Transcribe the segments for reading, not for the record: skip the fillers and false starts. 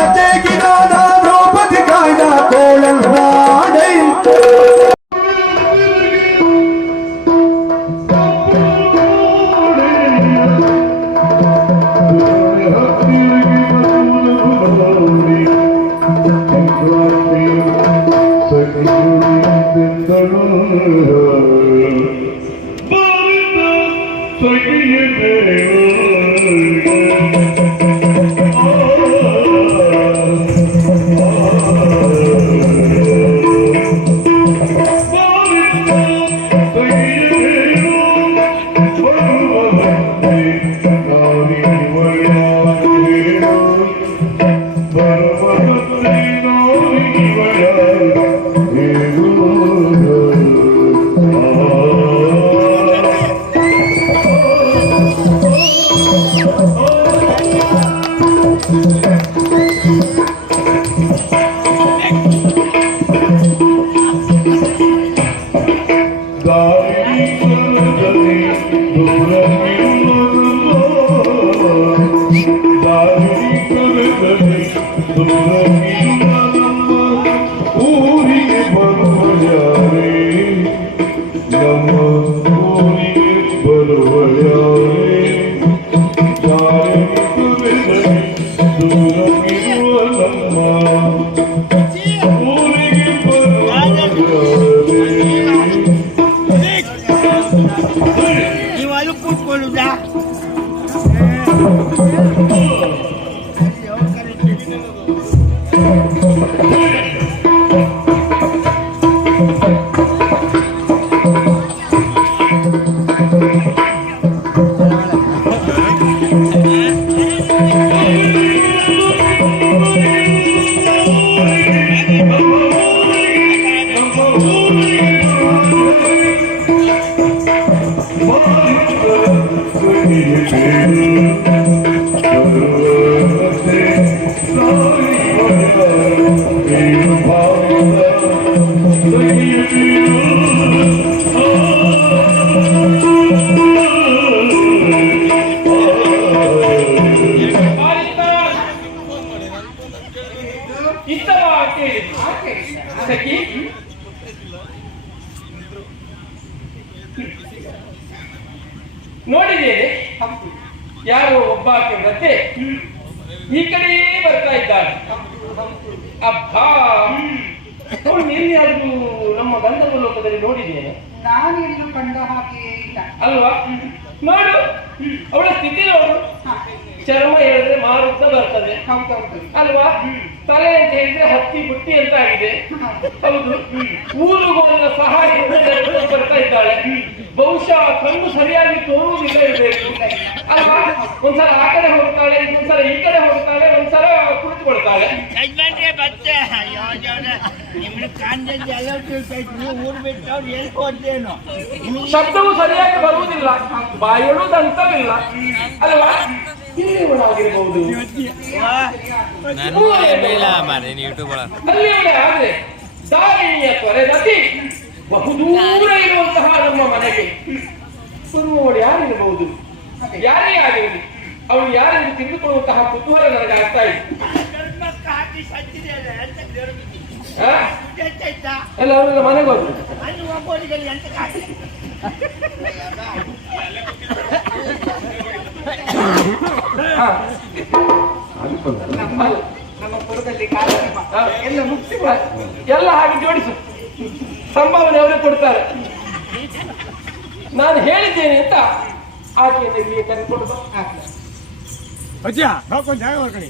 ಲತೆಗಿನಾದ ದ್ರೌಪದಿ ಕಾಯ್ದ ಕೋಳಲ್ನಾಡೈ ನೋಡಿದ್ದೇನೆ ಯಾರೋ ಒಬ್ಬಾಕೆ ಮತ್ತೆ ಈ ಕಡೆ ಬರ್ತಾ ಇದ್ದಾಳೆ. ಅಬ್ಬಾ ಅವಳು ಎಲ್ಲಿಯಾದ್ರೂ ನಮ್ಮ ಗಂಧರ್ವ ಲೋಕದಲ್ಲಿ ನೋಡಿದ್ದೇನೆ. ನಾನೆಲ್ಲೂ ಕಂಡ ಹಾಗೆ ಇಲ್ಲ ಅಲ್ವಾ? ನೋಡು ಅವಳ ಸ್ಥಿತಿ ನೋಡು. ಚರ್ಮ ಹೇಳಿದ್ರೆ ಮಾರುತ್ತ ಬರ್ತದೆ ಅಲ್ವಾ? ತಲೆ ಅಂತ ಹೇಳಿದ್ರೆ ಹತ್ತಿ ಬುಟ್ಟಿ ಅಂತ ಆಗಿದೆ. ಹೌದು, ಊರುಗಳ ಸಹಾಯದಿಂದ ಬರ್ತಾ ಇದ್ದಾಳೆ. ಬಹುಶಃ ಕಣ್ಣು ಸರಿಯಾಗಿ ತೋರುವುದಿಲ್ಲ ಇರಬೇಕು ಅಲ್ವಾ? ಒಂದ್ಸಲ ಆ ಕಡೆ ಹೋಗ್ತಾಳೆ, ಒಂದ್ಸಲ ಈ ಕಡೆ ಹೋಗ್ತಾಳೆ, ಒಂದ್ಸಲ ಕುಳಿತುಕೊಳ್ತಾಳೆ. ಶಬ್ದವು ಸರಿಯಾಗಿ ಬರುವುದಿಲ್ಲ, ಬಾಯೊಳುದಂತವಿಲ್ಲ ಅಲ್ವಾ? ಆಗಿರಬಹುದು ಆದ್ರೆ ದಾರಿಣಿಯ ತೊರೆದತಿ ಬಹುದೂರ ಇರುವಂತಹ ನಮ್ಮ ಮನೆಗೆ ಬರುವವಳು ಯಾರಿರಬಹುದು? ಯಾರೇ ಆಗಿರಲಿ, ಅವಳು ಯಾರೆಂದು ತಿಳಿದುಕೊಳ್ಳುವಂತಹ ಕುತೂಹಲ ನನಗೆ ಆಗ್ತಾ ಇದೆ. ಎಲ್ಲ ಅವರೆಲ್ಲ ಮನೆಗೆ ಹೋದ್ರು. ಎಲ್ಲ ಹಾಗೆ ಜೋಡಿಸು, ಸಂಭಾವನೆ ಅವರೇ ಕೊಡ್ತಾರೆ. ನಾನು ಹೇಳಿದ್ದೇನೆ ಅಂತ ಆಕೆಯನ್ನು ಇಲ್ಲಿಯೇ ಕರೆದುಕೊಂಡು ಅಜ್ಜ ನೋಡ್ಕೊಂಡು ಜಾಗ ಹೊರಗಡೆ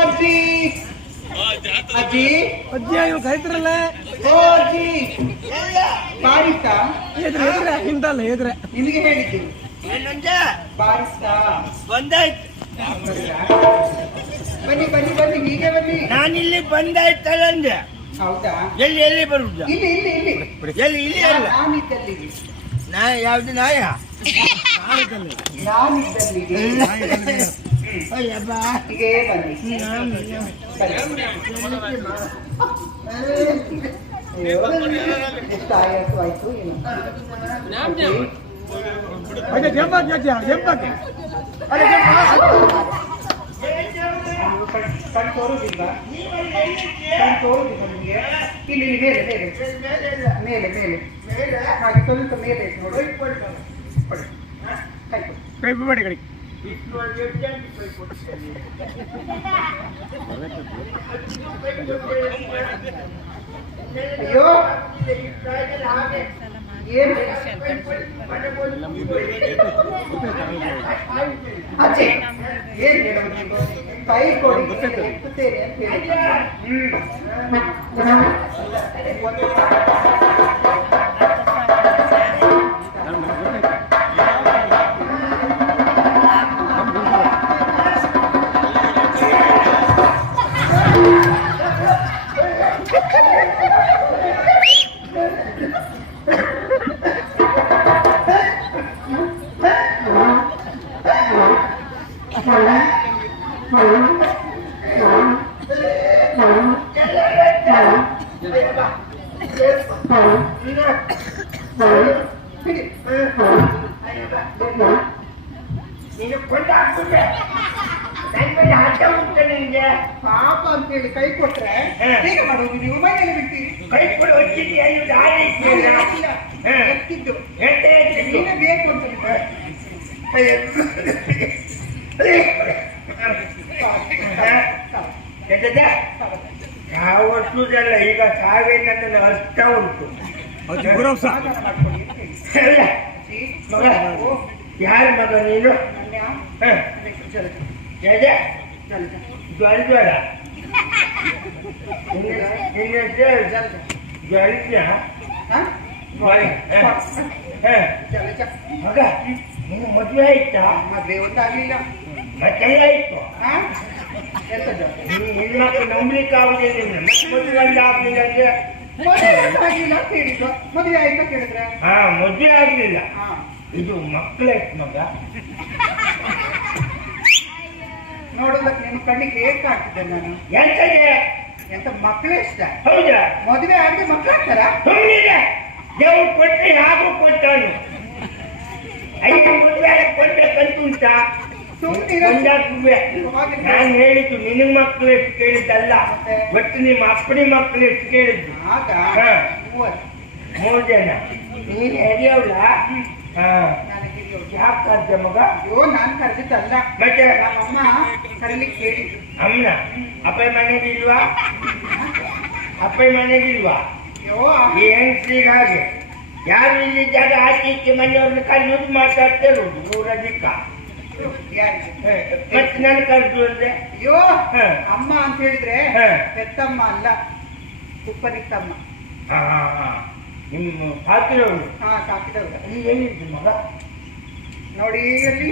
ಅಜ್ಜಿ ಅಜ್ಜಿ ಅಜ್ಜಿ ಇವ್ ಕೈತ್ರಲ್ಲ ಅಜ್ಜಿ ಬಾರಿಸ್ತಾ ಎದ್ರೆ ಹಿಂದಲ್ಲ ಎದ್ರೆ ನಿನಗೆ ಹೇಳಿದ್ದೀನಿ ಬಾರಿಸ್ತಾ ಬಂದಾಯ್ತು. ಬನ್ನಿ ಬನ್ನಿ ಬನ್ನಿ, ಹೀಗೆ ಬನ್ನಿ. ನಾನಿಲ್ಲಿ ಬಂದಾಯ್ತಲ್ಲ ಅಂದೆ. ಹೌದಾ? ಎಲ್ಲಿ ಎಲ್ಲಿ ಬರುದು? ಇಲ್ಲಿ ಇಲ್ಲಿ ಇಲ್ಲಿ ಎಲ್ಲಿ ಇಲ್ಲಿ ಅಲ್ಲ, ನಾನಿದ್ದಲ್ಲಿ. ನಾಯ ಯಾವ್ದು ನಾಯ? ನಾನಿದ್ದಲ್ಲಿ ಅಯ್ಯಬ್ಬ ಹೀಗೆ ಬನ್ನಿ. ಎಷ್ಟು ಆಯ್ತು ಏನು ಅಜ್ಜ ಜಂಬಕ್ಕೆ ಅಜ್ಜ ಜಂಬಕ್ಕೆ ಕಣ್ ತೋರುದಿಲ್ಲ ಕಣ್ ತೋರುದಿಲ್ಲ ನಿಮಗೆ ಇಲ್ಲಿ ಇಲ್ಲಿ ಮೇಲೆ ಮೇಲೆ ಮೇಲೆ ಮೇಲೆ ಹಾಗೆ ಸ್ವಲ್ಪ ಮೇಲೆ ಇಟ್ಟು ನೋಡಿ ಕೊಡಿ ಕೈ ಕೊಡಿ ಕೈ ಬಿಡಿ ಕಡೆ ಅಯ್ಯೋ ಏನು ಅಚ್ಚೆ ಏನ್ ಹೇಳೋದು ನೀವು? ಕೈ ಕೊಡಿ ಎತ್ತುತ್ತೇನೆ ಅಂತ ಹೇಳಿ ಪಾಪ ಅಂತೇಳಿ ಕೈ ಕೊಟ್ರೆ ಹೇಗೆ ಮಾಡುವುದು ನೀವು ಮೈಯಲ್ಲಿ ಬಿಡ್ತೀರಿ ಕೈ ಕೊಡು వచ్చింది ಅಯ್ಯೋ ದಾರಿ ಎತ್ತಿದ್ದು ನೀವೇ ಬೇಕು ಅಂತ ಯಾವತ್ತೂದಲ್ಲ ಈಗ ಸಾವೇ ನನ್ನ ಅರ್ಥ ಉಂಟು ಅಲ್ಲ ಮಗ ಯಾರ ಮಗ ನೀನು ಜಡ ಜ್ವರ ಜ್ವರ ಮಗ ನೀನು ಮದುವೆ ಆಯ್ತಾ ಮದುವೆ ಒಂದಾಗ್ಲಿಲ್ಲ ಮತ್ತೆಲ್ಲ ಇತ್ತು ಹೆಣ್ಮಕ್ಳು ನಂಬಲಿಕ್ಕೆ ಆಗುದಿಲ್ಲ ಮದುವೆ ಆಗ್ಲಿಲ್ಲ ಅಂದ್ರೆ ಆಗಿಲ್ಲ ಅಂತ ಹೇಳಿದ್ರು ಮದುವೆ ಆಯ್ತಾ ಕೇಳಿದ್ರೆ ಮದುವೆ ಆಗ್ಲಿಲ್ಲ ಇದು ಮಕ್ಕಳಾಯ್ತು ಮಗ ನೋಡೋದಕ್ಕೆ ನಿಮ್ಮ ಕಣ್ಣಿಗೆ ಹೇಗೆ ಕಾಣ್ತಿದ್ದೆ ನಾನು ಎಂತದೆ ಎಂತ ಮಕ್ಕಳೇ ಇಷ್ಟ ಹೌದಾ ಮದುವೆ ಆಗಿ ಮಕ್ಕಳಾಗ್ತಾರ ಸುಮ್ಮನೆ ದೇವ್ರು ಕೊಟ್ಟರೆ ಯಾರು ಕೊಟ್ಟಾನು 5 ಮದುವೆ ಕೊಡ್ಬೇಕಂತ ಉಂಟಾ ನಾನು ಹೇಳಿದ್ದು ನಿನ್ನ ಮಕ್ಕಳು ಎಷ್ಟು ಕೇಳಿದ್ದಲ್ಲ ಒಟ್ಟು ನಿಮ್ಮ ಅಪ್ಪಣಿ ಮಕ್ಕಳು ಎಷ್ಟು ಕೇಳಿದ್ದು 3 ಜನ ನೀನು ಹೆರಿಯವಳ ಯಾಕೆ ಕರ್ದೆ ಮಗ ಅಯ್ಯೋ ನಾನು ಕರೆದಿದ್ದಲ್ಲ ಮತ್ತೆ ನಮ್ಮಮ್ಮ ಕರೀಲಿಕ್ಕೆ ಹೇಳಿದ್ದು ಅಮ್ಮನ ಅಪ್ಪಯ್ಯ ಮನೆಗಿಲ್ವಾ ಅಪ್ಪಯ್ಯ ಮನೆಗಿಲ್ವಾ ಅಯ್ಯೋ ಈ ಹೆಂಗ್ಸ್ರಿಗೆ ಹಾಗೆ ಯಾರು ಇಲ್ಲಿದ್ದಾಗ ಆಚೆ ಮನೆಯವ್ರನ್ನ ಕರೆಯೋದು ಮಾತಾಡ್ತಾ ಇರೋದು ಊರದಿಕ್ಕ ಮತ್ತೆ ನಾನು ಕರೆದು ಅಂದ್ರೆ ಅಯ್ಯೋ ಅಮ್ಮ ಅಂತ ಹೇಳಿದ್ರೆ ಪೆತ್ತಮ್ಮ ಅಲ್ಲ ತುಪ್ಪನಿತ್ತಮ್ಮ ನಿಮ್ಮ ಹಾಕಿರೋರು ಸಾಕಿದವ್ರು ಅಲ್ಲಿ ಎಲ್ಲಿದ್ದು ಮಗ ನೋಡಿ ಅಲ್ಲಿ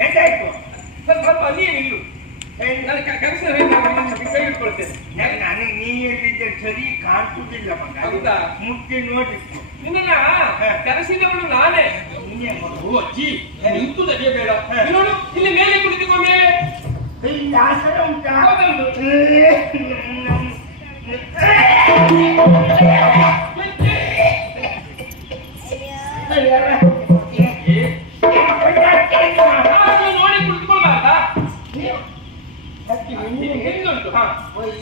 ಎಂತಾಯ್ತು ಸ್ವಲ್ಪ ಅಲ್ಲಿಯೇ ನಿಲ್ಲು ನಾನು ಕೆಲಸ ನನಗೆ ನೀ ಎಲ್ಲಿದ್ದೆ ಸರಿ ಕಾಣಿಸುವುದಿಲ್ಲ ಮಗ ಹೌದಾ ಮುಟ್ಟಿ ನೋಡಿತ್ತು ನಿನ್ನ ಕರೆಸಿದವಳು ನಾನೇ ಅಜ್ಜಿ ನಿಂತು ತೆಗೆಯಬೇಡ ನೋಡು ಇಲ್ಲಿ ಮೇಲೆ ಕುಳಿತುಕೋ ಮೇಲೆ ಇಲ್ಲಿ ಆಸರ ಉಂಟಾ ನೋಡಿ ಕುಳಿತುಕೊಳ್ಳಬಾರ್ದ ಹೆಂಗುಂಟು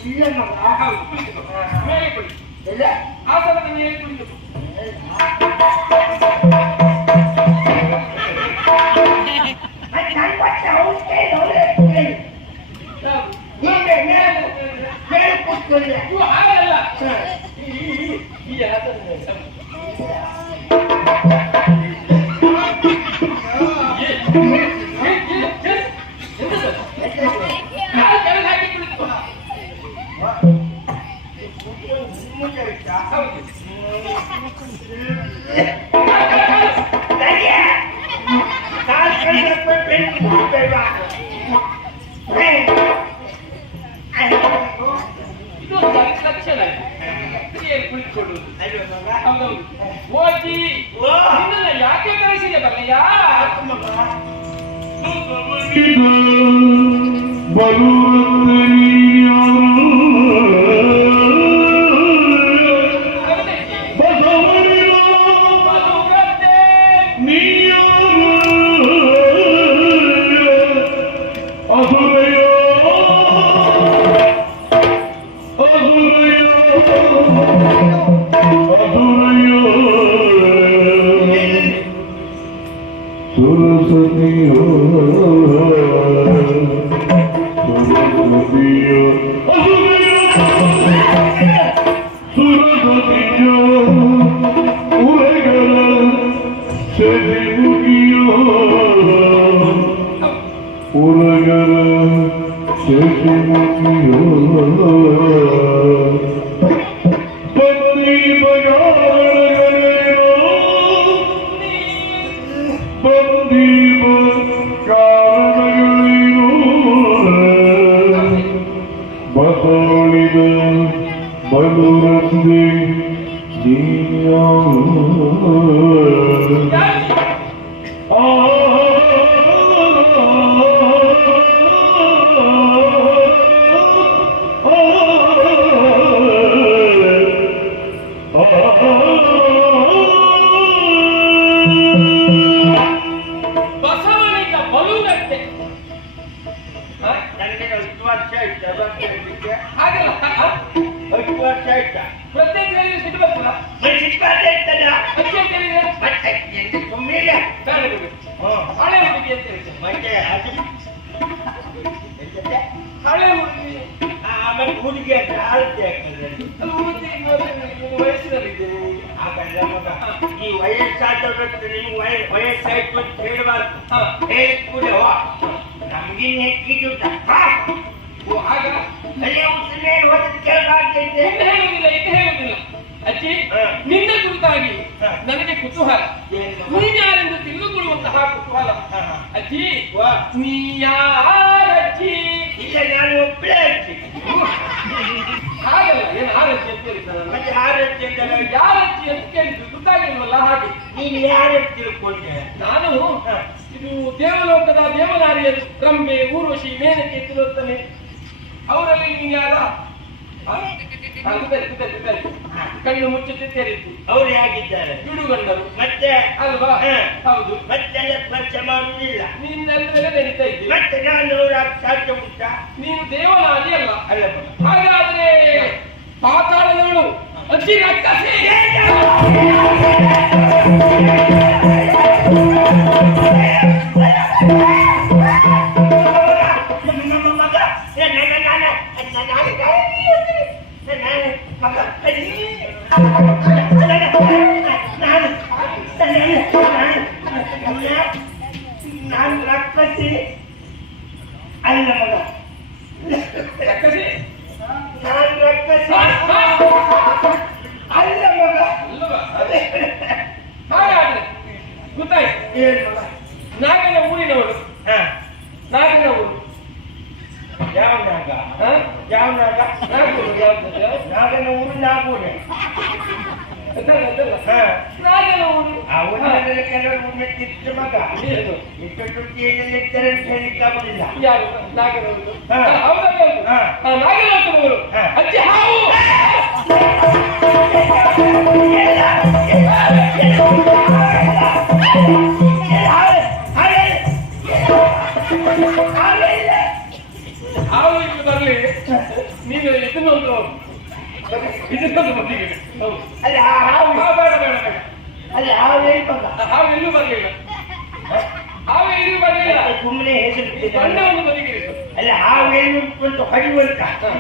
ಇಲ್ಲ ಮಗ ಹೌದು ಕುಳಿತುಕೋ ಮೇಲೆ ಕುಳಿತು ಎಲ್ಲ ಆಸನದ ಮೇಲೆ ಕುಳಿತುಕೋ ಹಾಗಲ್ಲ ಈ ಹಾಕಿ ಕುಳಿತುಕೋ ಇದು ಲಕ್ಷಣ ಕುಳಿತುಕೊಳ್ಳುವುದು ಅಲ್ವಾ ಮಗ? ಹೌದೌದು. ಓ ಅಜ್ಜಿ, ಓ. ನಿನ್ನನ್ನ ಯಾಕೆ ಕರೆಸಿದೆ ಬಲ್ಲಯ್ಯ? ಮಗ ಬಲುಗದ್ದೆ. ಬಸವನಿಗೆ ಬಲುಗದ್ದೆ. ನನಗೆ 10 ವರ್ಷ ಆಯ್ತಾ ಬರ್ತಿರ್ಲಿಕ್ಕೆ? ಹಾಗಲ್ಲ, 10 ವರ್ಷ ಆಯ್ತಾ? ಪ್ರತ್ಯೇಕ ಹೇಳಿದ್ರೆ ಸಿಟ್ಟು ಬರ್ತದ? ಮತ್ತೆ ಸಿಟ್ಬಾರ್ದು ಹೇಳ್ತಲ್ಲ? ಅಜ್ಜಿ ಅಂತ ಹೇಳಿದ್ರೆ ಮತ್ತೆ ಎಂತ ಸುಮ್ಮನೆ ಬೇಡ ಬಿಡು. ಹಳೆ ಹುಡುಗಿ ಅಂತ ಹೇಳ್ತೇನೆ. ಮತ್ತೆ ಅದು ಎಂತದೆ? ಹಳೆ ಹುಡುಗಿ. ಆಮೇಲೆ ಹುಡುಗಿ ಅಂತ ಆಳ್ತೆ ಆಗ್ತದೆ. ಅದು ಹುಡುಗಿ ನೀನು ವಯಸ್ಸಿನಲ್ಲಿದ್ದೇನೆ. ಹಾಗಲ್ಲ ಮಗ, ಈ ವಯಸ್ಸಾದವ್ರದ್ದು ನೀವು ವಯಸ್ಸಾಯ್ತು ಅಂತ ಹೇಳಬಾರ್ದು. ಹಾ. ಹೇಳಿದ ಕೂಡ ನಮ್ಗಿನ್ ಹೆಚ್ಚಿದ್ದು ಓ ಆಗ ಅಲ್ಲೇ ಉಸಿರೇ ಹೋದ ಕೇಳಬಾರ್ದೈತೆ. ಇದು ಹೇಳುವುದಿಲ್ಲ, ಇದು ಹೇಳುವುದಿಲ್ಲ. ಅಜ್ಜಿ, ಹಾ. ನಿನ್ನ ಕುರಿತಾಗಿ ಹಾ. ನನಗೆ ಕುತೂಹಲ. ಏನು? ನೀನ್ಯಾರೆಂದು ತಿಳಿದುಕೊಳ್ಳುವಂತಹ ಕುತೂಹಲ. ಹಾ, ಹಾ. ಅಜ್ಜಿ, ವಾ. ನೀ ಯಾರಜ್ಜಿ? ಇಲ್ಲ, ನಾನು ಒಬ್ಬಳೇ ಅಜ್ಜಿ. ಹಾಗಲ್ಲ, ಏನು ಆರಜ್ಜಿ ಅಂತ ಹೇಳಿದ್ದ ನಾನು. ಮತ್ತೆ ಹಾರಜ್ಜಿ ಅಂತಲ್ಲ, ಯಾರಜ್ಜಿ ಅಂತ ಕೇಳಿದ್ದು ಗೊತ್ತಾಗಿಲ್ವಲ್ಲ ಹಾಗೆ. ನೀನು ಯಾರನ್ನು ತಿಳ್ಕೊಂಡೆ? ನಾನು ಹಾ. ಇದು ದೇವಲೋಕದ ದೇವನಾರಿಯರು ರಂಬೆ, ಊರ್ವಶಿ, ಮೇನಕೆ, ತಿಲೋತ್ತಮೆ ಅವರಲ್ಲಿ ನೀನು ಯಾರ? ಕಣ್ಣು ಮುಚ್ಚುತ್ತೆ ತೆರೀತು. ಅವ್ರು ಹೇಗಿದ್ದಾರೆ? ಬಿಡುಗಂಡರು ಮತ್ತೆ ಅಲ್ವಾ? ಹಾ. ಹೌದು. ಮತ್ತೆಲ್ಲ ಸ್ಪರ್ಶ ಮಾಡುವುದಿಲ್ಲ. ನಿನ್ನೆಲ್ಲರೇ ನಡೀತಾ ಇದ್ದೀವಿ. ಮತ್ತೆ ನಾನು ಅವರ ಸಾಧ್ಯ ಉಂಟಾ? ನೀನು ದೇವನಾರಿ ಅಲ್ಲ. ಅಲ್ಲ ಹಾಗಾದ್ರೆ ಪಾತಾಳದವಳು ಅಜ್ಜಿ ರಕ್ಕಸಿ. ನಮ್ಮ ಮಗ ನಾನು ರಕ್ಕಸಿ ಅಲ್ಲ ಮಗ, ರಕ್ಕಸಿ ನಾನು ರಕ್ಕಸಿ ಅಲ್ಲ ಮಗ. ಅಲ್ಲವಾ? ಹಾಗಾದ್ರೆ ಗೊತ್ತಾಯ್ತು. ಏನು ಮಗ? ನಾಗನ ಊರಿನವಳು. ಹಾ. ನಾಗನ ಊರು. ಯಾವ ನಾಗ? ಹಾ? ಯಾವ ನಾಗ? ನಾಗೂರು ಯಾವ್ದು? ನಾಗನ ಊರು ನಾಗೂರೆ. ಅದಲ್ಲ. ಹಾ. ನಾಗನ ಊರು. ಆ ಊರಿನಲ್ಲಿ ಕೆಲವರು ಊರಿನ ಚಿತ್ರ ಮಗ ಏನು? ಇಷ್ಟು ಏನಿರ್ತಾರೆ ಅಂತ ಹೇಳಿಕ್ಕಾಗುದಿಲ್ಲ. ಯಾರು? ನಾಗನ ಊರು. ಹಾ. ಹೌದಲ್ಲ ಹೌದು. ಹಾ. ನಾಗನ ಊರು. ಹಾ. ಅಜ್ಜಿ ಹಾವು. ಹಾವು ಇಲ್ಲಿ ಬರ್ಲಿ. ನೀನು ಇದನ್ನೊಂದು ಬದಿಗೆ. ಹೌದು. ಅಲ್ಲ ಹಾವು ಬೇಡ ಬೇಡ ಬೇಡ. ಅಲ್ಲ ಹಾವು ಹೇಳ್ಬಲ್ಲ. ಹಾವು ಎಲ್ಲೂ ಬರ್ಲಿಲ್ಲ. ಹಾವು ಎಲ್ಲೂ ಬರ್ಲಿಲ್ಲ. ಸುಮ್ಮನೆ ಹೆಸರು ಬಣ್ಣ ಒಂದು ಬದಿಗೆ. ಅಲ್ಲ ಹಾವು ಏನು ಅಂತ ಹೊಡಿವಂತ. ಹಾ.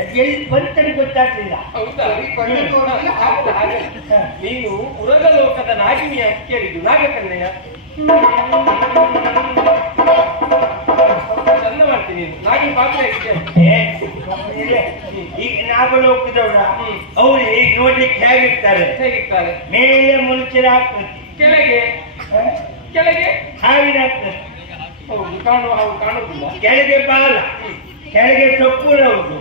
ಅದು ಎಲ್ಲಿ ಬಂತಂತ ಗೊತ್ತಾಗ್ಲಿಲ್ಲ. ಹೌದಾ? ಹಾಗೆ ನೀನು ಉರಗ ಲೋಕದ ನಾಗಿನಿಯ ಅಂತ ಕೇಳಿದ್ದು. ನಾಗಕನ್ನೆಯ ಚಂದ ಮಾಡ್ತೀನಿ ನೀನು. ನಾಗಿನ ಪಾತ್ರ ಹೇಗಿದ್ದೆ? ಈಗ ನಾಗಲೋಕದವ್ರ ಅವ್ರು ಈಗ ನೋಡ್ಲಿಕ್ಕೆ ಹೇಗಿರ್ತಾರೆ? ಹೇಗಿರ್ತಾರೆ? ಮೇಲೆ ಮನುಷ್ಯರ ಆಕೃತಿ, ಕೆಳಗೆ ಕೆಳಗೆ ಹಾವಿನ ಆಕೃತಿ. ಹೌದು, ಕಾಣುವ ಹಾವು ಕಾಣುವುದಿಲ್ಲ. ಕೆಳಗೆ ಬಾಲ, ಕೆಳಗೆ ಸೊಪ್ಪುರವುದು,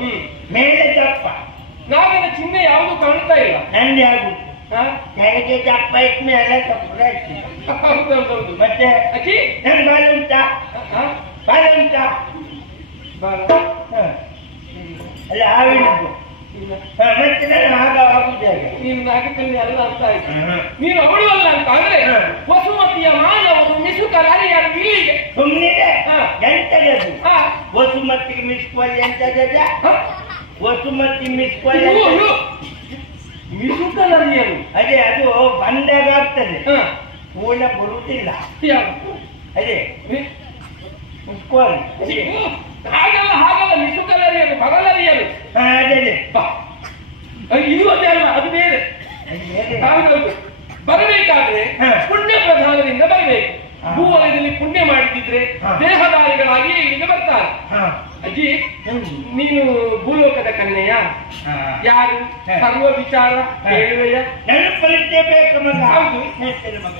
ಮೇಲೆ ದಪ್ಪ. ನಾಗನ ಚಿಹ್ನೆ ಯಾವುದು ಕಾಣ್ತಾ ಇಲ್ಲ. ನಂದೆ ಆಗುತ್ತೆ ಹಾ? ನನಗೆ ದಪ್ಪ ಇದ್ಮೇಲೆ ಸ್ವಲ್ಪ ಜಾಸ್ತಿ. ಹೌದೌದೌದು. ಮತ್ತೆ ಅಕ್ಕಿ ನನ್ ಬಾಲು ಉಂಟಾ ಹಾ? ಬಾಲು ಉಂಟಾ ಹ. ಅಲ್ಲ ಆವಿನದ್ದು ಇಲ್ಲ. ಮತ್ತೆ ನಾನು ಆಗ ಆಗುತ್ತೇನೆ ನೀನು ನಾಗಕನ್ಯೆ ಅಲ್ಲ ಅಂತ ಆಯ್ತು. ನೀನು ಅವಳು ಅಲ್ಲ ಅಂತ ಅಂದ್ರೆ ವಸುಮತಿಯ ಮಾನವರು ಮಿಸುಕಲಾರಿಯಾರು ಇಲ್ಲಿಗೆ. ಸುಮ್ಮನೆ ಹಾ. ಎಂತದದು ಹಾ? ವಸುಮತಿಗೆ ಮಿಸ್ಕೊಲ್ ಎಂತದ ಹಾ? ವಸುಮತಿ ಮಿಸ್ಕೊಲ್ ಇವು ಮಿಸುಕಲಾರಿಯರು. ಅದೇ ಅದು ಬಂದಾಗ ಆಗ್ತದೆ ಹಾ. ಪೂರ್ಣ ಬರುವುದಿಲ್ಲ ಯಾವುದು? ಅದೇ ಮಿ- ಮಿಸ್ಕೊಲ್ ಹಾಗಲ್ಲ ಮಿಸುಕಲಾರಿಯರು ಬಗಲರಿಯರು. ಅದೇ ಬಾ. ಇದು ಅದೇ ಅಲ್ಲ, ಅದು ಬೇರೆ. ಹೌದೌದು. ಬರಬೇಕಾದ್ರೆ ಹಾ. ಪುಣ್ಯ ಪ್ರಧಾನದಿಂದ ಬರಬೇಕು. ಹಾ. ಭೂವಲಯದಲ್ಲಿ ಪುಣ್ಯ ಮಾಡಿದ್ರೆ ಹಾ. ದೇಹದಾರಿಗಳಾಗಿ ಇಲ್ಲಿಗೆ ಬರ್ತಾರೆ. ಅಜ್ಜಿ, ನೀನು ಭೂಲೋಕದ ಕನ್ಯೆಯ? ಯಾರು? ಹಾ. ಸರ್ವ ವಿಚಾರ ಹೇಳುವೆಯ? ನನ್ನ ಪರಿಚಯ ಬೇಕು ಮಗ ಹೌದು. ಹೇಳ್ತೇನೆ ಮಗ